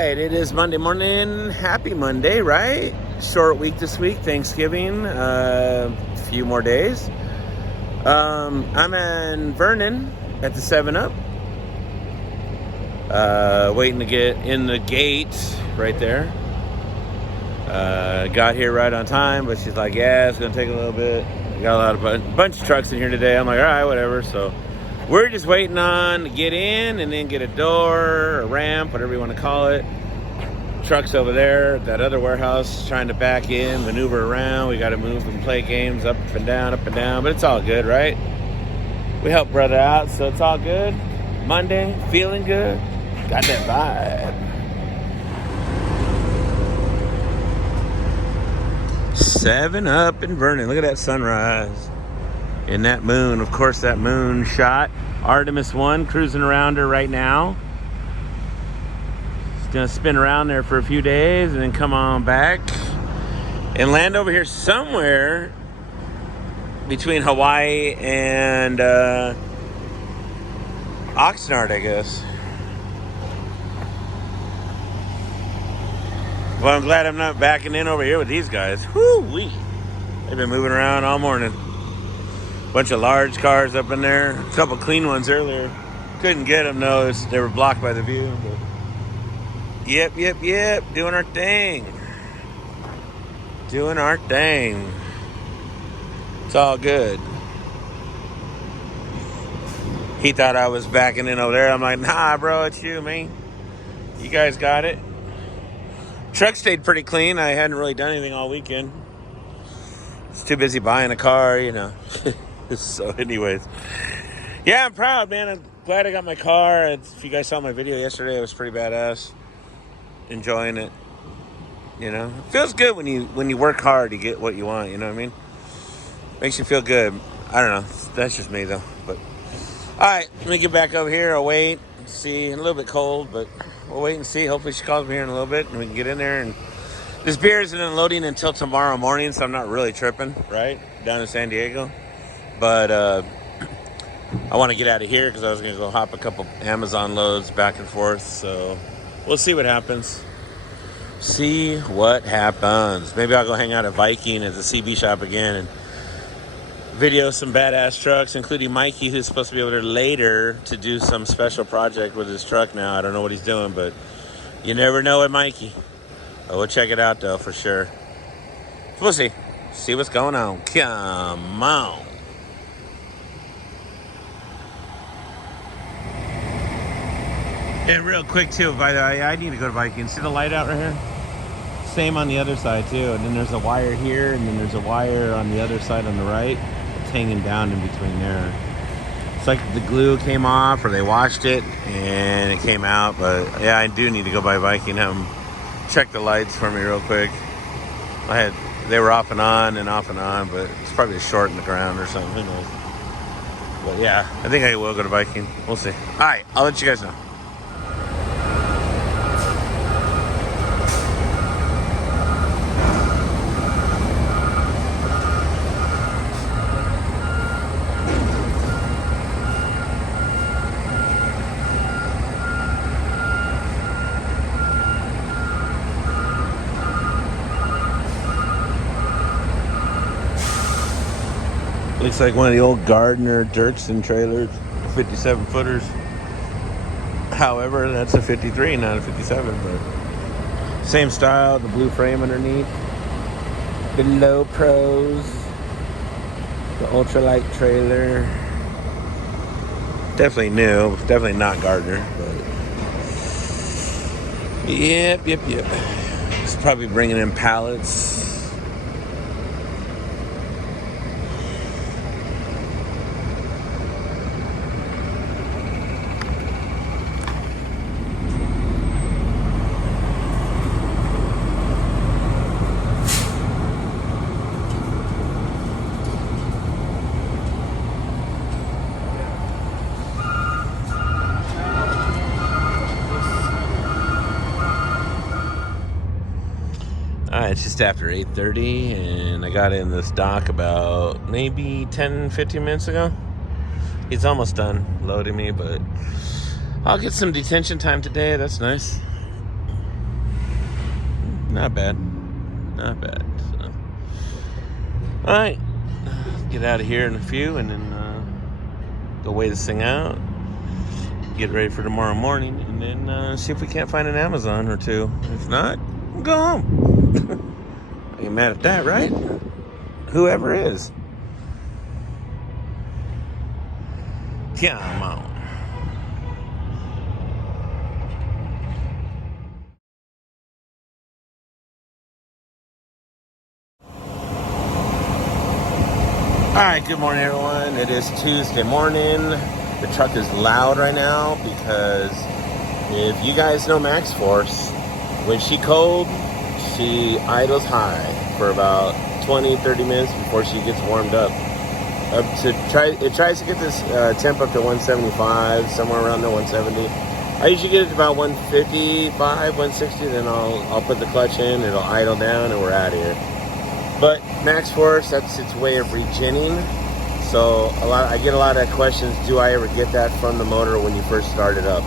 right, it is Monday morning. Happy Monday, right? Short week this week, Thanksgiving, a few more days. I'm in Vernon at the 7-Up. Waiting to get in the gate right there. Got here right on time, but she's like, yeah, it's going to take a little bit. We got a bunch of trucks in here today. I'm like, all right, whatever. So we're just waiting on to get in and then get a door, a ramp, whatever you want to call it. Trucks over there, that other warehouse, trying to back in, maneuver around. We got to move and play games up and down, but it's all good, right? We help brother out, so it's all good. Monday, feeling good. Got that vibe. 7-Up in Vernon. Look at that sunrise. And that moon, of course, that moon shot. Artemis 1 cruising around her right now. It's gonna spin around there for a few days and then come on back and land over here somewhere between Hawaii and Oxnard, I guess. Well, I'm glad I'm not backing in over here with these guys. Whoo-wee. They've been moving around all morning. Bunch of large cars up in there. A couple clean ones earlier. Couldn't get them, though. They were blocked by the view. But yep. Doing our thing. Doing our thing. It's all good. He thought I was backing in over there. I'm like, nah, bro, it's you, man. You guys got it. Truck stayed pretty clean. I hadn't really done anything all weekend. It's too busy buying a car, you know. So anyways, yeah, I'm proud, man. I'm glad I got my car. If you guys saw my video yesterday, it was pretty badass. Enjoying it, you know. It feels good when you work hard, you get what you want, you know what I mean? Makes you feel good. I don't know. That's just me, though. But all right, let me get back over here. I'll wait and see. A little bit cold, but we'll wait and see. Hopefully she calls me here in a little bit and we can get in there. And this beer isn't unloading until tomorrow morning, so I'm not really tripping, right? Down in San Diego. But I want to get out of here because I was going to go hop a couple Amazon loads back and forth. So we'll see what happens. See what happens. Maybe I'll go hang out at Viking at the CB shop again and video some badass trucks, including Mikey, who's supposed to be over there later to do some special project with his truck now. I don't know what he's doing, but you never know with Mikey. We'll check it out, though, for sure. We'll see. See what's going on. Come on. And real quick, too, by the way, I need to go to Viking. See the light out right here? Same on the other side, too. And then there's a wire here, and then there's a wire on the other side on the right. It's hanging down in between there. It's like the glue came off, or they washed it, and it came out. But, yeah, I do need to go by Viking, have them check the lights for me real quick. They were off and on, but it's probably a short in the ground or something. Who knows? But, yeah, I think I will go to Viking. We'll see. All right, I'll let you guys know. Looks like one of the old Gardner Dirksen trailers, 57 footers. However, that's a 53, not a 57, but same style, the blue frame underneath. Below Pros, the ultralight trailer. Definitely new, definitely not Gardner, but yep. It's probably bringing in pallets. It's just after 8:30, and I got in this dock about maybe 10-15 minutes ago. He's almost done loading me, but I'll get some detention time today. That's nice. Not bad. Not bad. So. All right. Get out of here in a few and then go weigh this thing out. Get ready for tomorrow morning and then see if we can't find an Amazon or two. If not, we'll go home. I ain't mad at that, right? Whoever is. Come on. Alright, good morning everyone. It is Tuesday morning. The truck is loud right now because if you guys know MaxxForce, when she cold, she idles high for about 20-30 minutes before she gets warmed up. It tries to get this temp up to 175, somewhere around there, 170. I usually get it to about 155, 160, then I'll put the clutch in, it'll idle down, and we're out of here. But MaxxForce, that's its way of regenning. So I get a lot of questions, do I ever get that from the motor when you first start it up?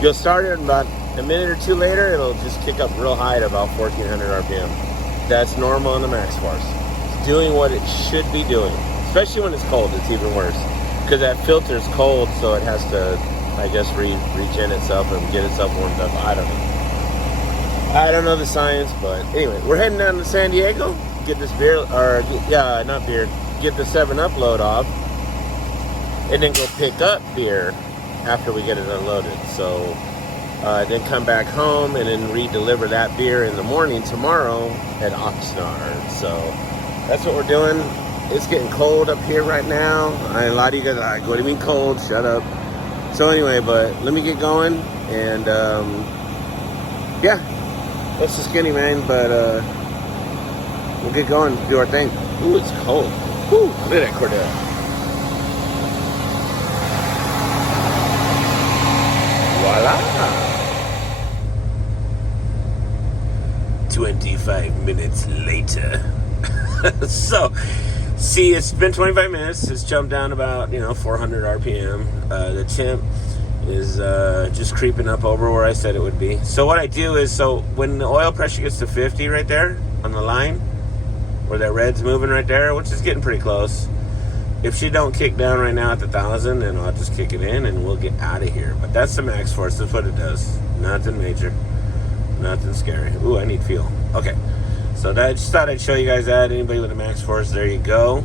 You'll start it, and about a minute or two later, it'll just kick up real high to about 1400 RPM. That's normal on the MaxxForce. It's doing what it should be doing. Especially when it's cold, it's even worse. Because that filter's cold, so it has to, I guess, regen itself and get itself warmed up. I don't know. I don't know the science, but anyway, we're heading down to San Diego. Get this beer, or yeah, not beer, get the 7-Up load off, and then go pick up beer after we get it unloaded. So then come back home and then re-deliver that beer in the morning tomorrow at Oxnard. So that's what we're doing. It's getting cold up here right now. A lot of you guys are like, what do you mean cold? Shut up. So anyway, but let me get going, and yeah, that's the skinny man, but we'll get going, do our thing. Ooh, it's cold. Ooh, look at that Cordell. Voila! 25 minutes later. So, see, it's been 25 minutes. It's jumped down about, 400 RPM. The temp is just creeping up over where I said it would be. So what I do is, when the oil pressure gets to 50 right there on the line, where that red's moving right there, which is getting pretty close. If she don't kick down right now at the 1000, then I'll just kick it in and we'll get out of here. But that's the MaxxForce. That's what it does. Nothing major. Nothing scary. Ooh, I need fuel. Okay. So I just thought I'd show you guys that. Anybody with a MaxxForce, there you go.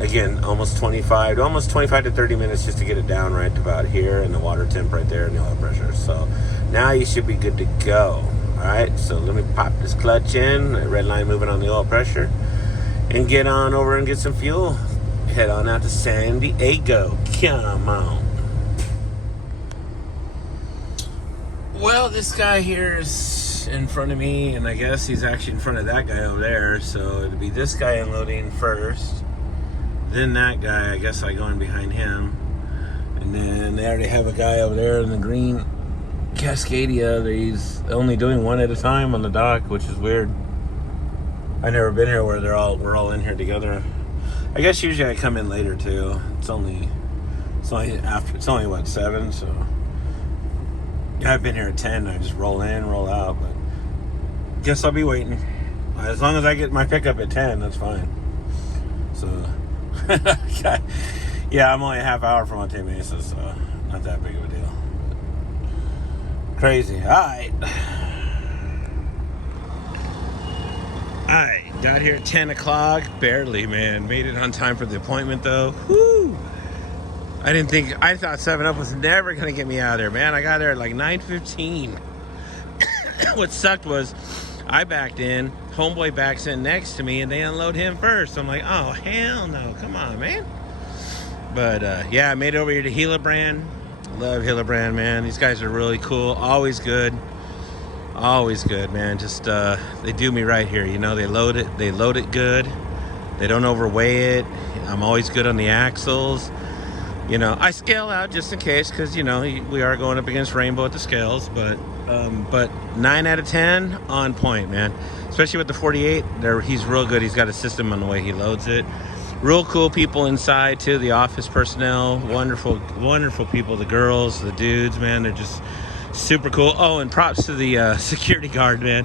Again, almost 25 to 30 minutes just to get it down right about here, and the water temp right there and the oil pressure. So now you should be good to go. Alright, so let me pop this clutch in, that red line moving on the oil pressure, and get on over and get some fuel. Head on out to San Diego. Come on. Well, this guy here is in front of me, and I guess he's actually in front of that guy over there, so it'd be this guy unloading first, then that guy. I guess I go in behind him, and then they already have a guy over there in the green Cascadia. He's only doing one at a time on the dock, which is weird. I've never been here where we're all in here together. I guess usually I come in later too. It's only what, 7, so yeah, I've been here at 10. I just roll in, roll out, but guess I'll be waiting. As long as I get my pickup at 10, that's fine. So yeah, I'm only a half hour from Monte Mesa, so not that big of a deal. Crazy. Alright, got here at 10 o'clock. Barely, man. Made it on time for the appointment, though. Woo! I thought 7-Up was never going to get me out of there, man. I got there at like 9:15. What sucked was I backed in. Homeboy backs in next to me, and they unload him first. I'm like, oh, hell no. Come on, man. But, yeah, I made it over here to Hillebrand. Love Hillebrand, man. These guys are really cool. Always good, man. Just they do me right here. They load it good. They don't overweigh it. I'm always good on the axles. I scale out just in case, because we are going up against Rainbow at the scales. But 9 out of 10 on point, man. Especially with the 48. He's real good. He's got a system on the way he loads it. Real cool people inside too. The office personnel, wonderful people. The girls, the dudes, man, they're just super cool. Oh, and props to the security guard, man.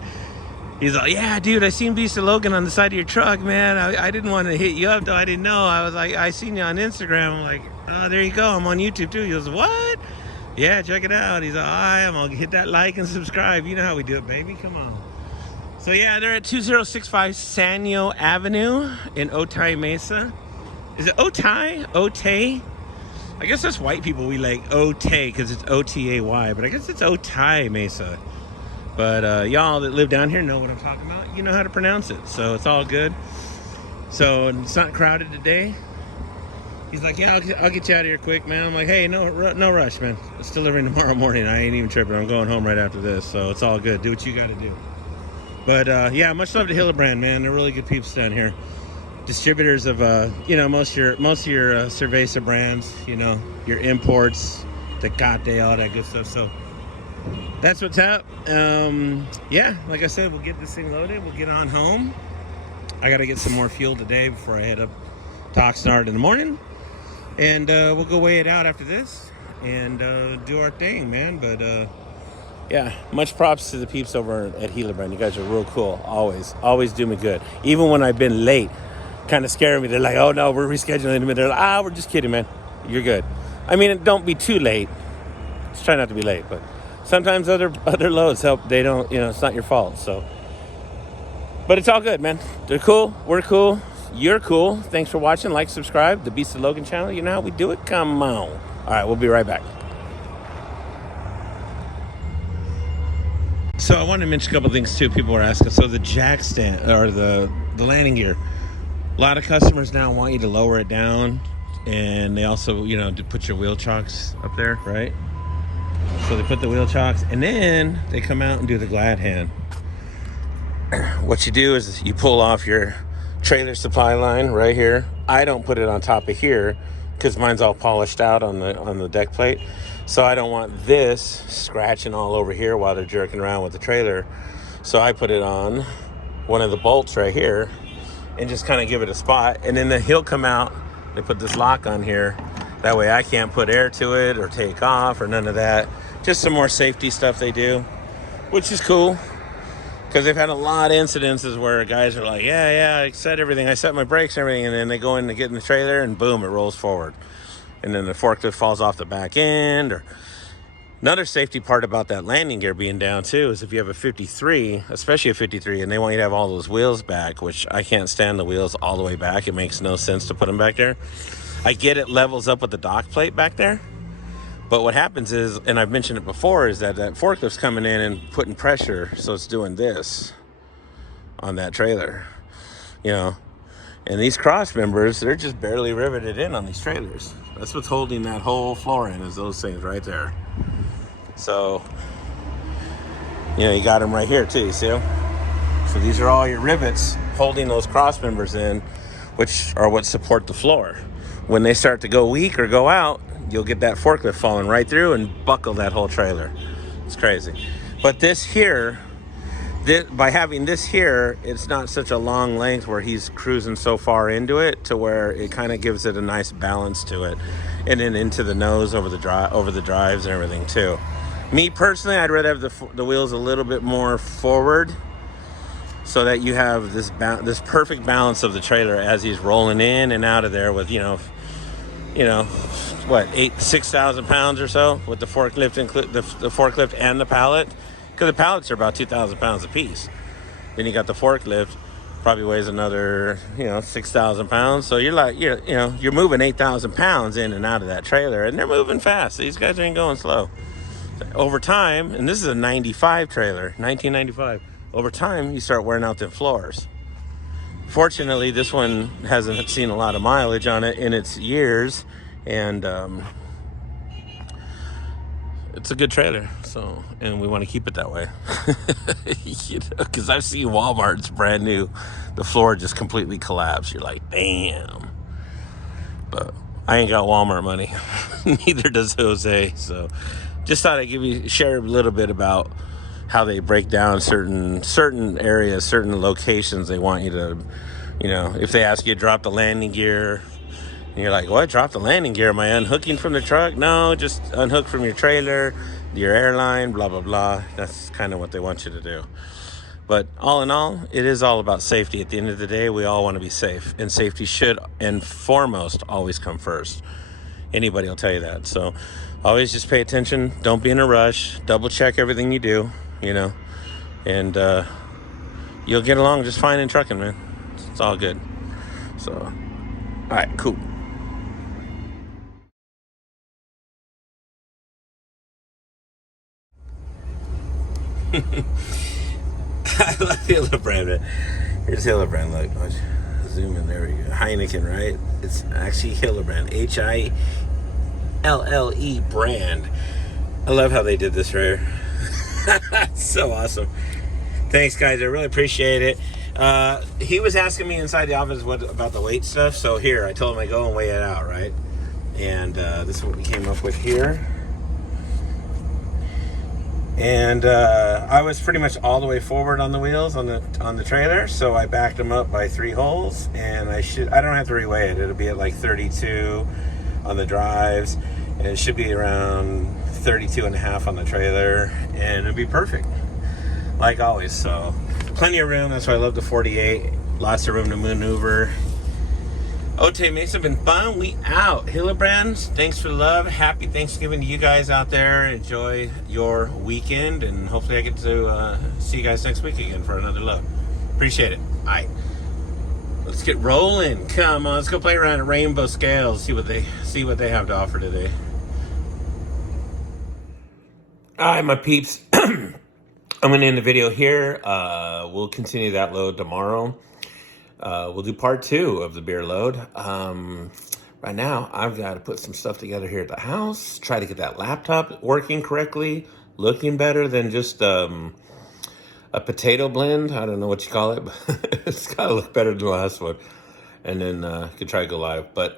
He's like, yeah, dude, I seen Beast of Logan on the side of your truck, man. I didn't want to hit you up, though. I didn't know. I was like, I seen you on Instagram. I'm like, oh, there you go. I'm on YouTube, too. He goes, what? Yeah, check it out. He's like, all right, I'm going to hit that like and subscribe. You know how we do it, baby. Come on. So, yeah, they're at 2065 Sanyo Avenue in Otay Mesa. Is it Otay? Otay? I guess that's white people. We like Otay because it's O-T-A-Y. But I guess it's Otay Mesa. But y'all that live down here know what I'm talking about. You know how to pronounce it. So it's all good. So it's not crowded today. He's like, yeah, I'll get you out of here quick, man. I'm like, hey, no rush, man. It's delivering tomorrow morning. I ain't even tripping. I'm going home right after this. So it's all good. Do what you got to do. But yeah, much love to Hillebrand, man. They're really good peeps down here. Distributors of, you know, most of your Cerveza brands, you know, your imports, Tecate, all that good stuff. So that's what's up. Yeah, like I said, we'll get this thing loaded. We'll get on home. I got to get some more fuel today before I head up to Oxnard in the morning. And we'll go weigh it out after this and do our thing, man. But yeah, much props to the peeps over at Hillebrand. You guys are real cool. Always do me good. Even when I've been late, kind of scaring me. They're like, oh, no, we're rescheduling them. They're like, we're just kidding, man. You're good. I mean, don't be too late. Just try not to be late, but sometimes other loads help. They don't, you know, it's not your fault. So, but it's all good, man. They're cool. We're cool. You're cool. Thanks for watching. Like, subscribe. The Beast of Logan channel. You know how we do it. Come on. All right, we'll be right back. So I wanted to mention a couple things too. People were asking. So the jack stand or the landing gear. A lot of customers now want you to lower it down, and they also, you know, to put your wheel chocks up there, right? So they put the wheel chocks, and then they come out and do the glad hand. What you do is you pull off your trailer supply line right here. I don't put it on top of here because mine's all polished out on the deck plate. So I don't want this scratching all over here while they're jerking around with the trailer. So I put it on one of the bolts right here and just kind of give it a spot. And then he'll come out. They put this lock on here. That way I can't put air to it or take off or none of that. Just some more safety stuff they do, which is cool. Because they've had a lot of incidences where guys are like, yeah, I set everything. I set my brakes and everything. And then they go in to get in the trailer and boom, it rolls forward. And then the forklift falls off the back end. Or another safety part about that landing gear being down too is if you have a 53, especially a 53, and they want you to have all those wheels back, which I can't stand the wheels all the way back. It makes no sense to put them back there. I get it levels up with the dock plate back there. But what happens is, and I've mentioned it before, is that forklift's coming in and putting pressure. So it's doing this on that trailer, you know. And these cross members, they're just barely riveted in on these trailers. That's what's holding that whole floor in, is those things right there. So, you know, you got them right here too, you see them? So these are all your rivets holding those cross members in, which are what support the floor. When they start to go weak or go out, you'll get that forklift falling right through and buckle that whole trailer. It's crazy. But this here, by having this here, it's not such a long length where he's cruising so far into it to where it kind of gives it a nice balance to it. And then into the nose over the drives and everything too. Me personally, I'd rather have the wheels a little bit more forward so that you have this perfect balance of the trailer as he's rolling in and out of there with, you know, what, 6,000 pounds or so with the forklift, the forklift and the pallet, because the pallets are about 2,000 pounds a piece. Then you got the forklift, probably weighs another, 6,000 pounds. So you're like, you're moving 8,000 pounds in and out of that trailer, and they're moving fast. These guys ain't going slow. Over time, and this is a 95 trailer, 1995. Over time, you start wearing out the floors. Fortunately, this one hasn't seen a lot of mileage on it in its years, and it's a good trailer. So, and we want to keep it that way, because I've seen Walmart's brand new, the floor just completely collapsed. You're like, damn. But I ain't got Walmart money. Neither does Jose. So, just thought I'd share a little bit about how they break down certain areas, certain locations. They want you to, if they ask you to drop the landing gear, and you're like, what, drop the landing gear? Am I unhooking from the truck? No, just unhook from your trailer, your airline, blah, blah, blah. That's kind of what they want you to do. But all in all, it is all about safety. At the end of the day, we all want to be safe, and safety should and foremost always come first. Anybody will tell you that. So always just pay attention. Don't be in a rush. Double check everything you do, and you'll get along just fine in trucking, man. It's all good. So, all right, cool. I love Hillebrand. Here's Hillebrand. Look, let's zoom in. There we go. Heineken, right? It's actually Hillebrand. Hille brand. I love how they did this right here. It's so awesome. Thanks, guys. I really appreciate it. He was asking me inside the office what about the weight stuff. So here, I told him I go and weigh it out, right? And this is what we came up with here. And I was pretty much all the way forward on the wheels on the trailer, so I backed them up by 3 holes, and I don't have to reweigh it. It'll be at like 32 on the drives, and it should be around 32 and a half on the trailer, and it'll be perfect, like always. So plenty of room. That's why I love the 48. Lots of room to maneuver. Ote Mesa, been fun. We out. Hillebrand, thanks for the love. Happy Thanksgiving to you guys out there. Enjoy your weekend, and hopefully I get to see you guys next week again for another load. Appreciate it. All right, let's get rolling. Come on, let's go play around at Rainbow Scales. See what they have to offer today. All right, my peeps. I'm gonna end the video here. We'll continue that load tomorrow. We'll do part 2 of the beer load. Right now, I've got to put some stuff together here at the house, try to get that laptop working correctly, looking better than just a potato blend. I don't know what you call it, but it's got to look better than the last one. And then can try to go live. But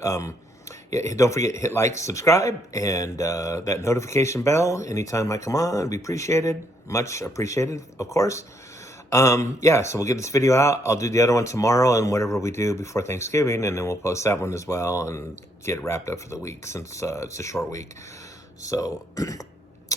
yeah, don't forget, hit like, subscribe, and that notification bell. Anytime I come on, it'd be appreciated. Much appreciated, of course. Yeah, so we'll get this video out. I'll do the other one tomorrow and whatever we do before Thanksgiving, and then we'll post that one as well and get it wrapped up for the week since it's a short week. So,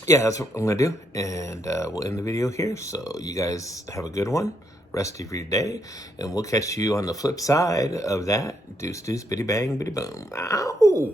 yeah, that's what I'm going to do, and we'll end the video here. So you guys have a good one, rest of your day, and we'll catch you on the flip side of that. Deuce, deuce, bitty, bang, bitty, boom. Ow!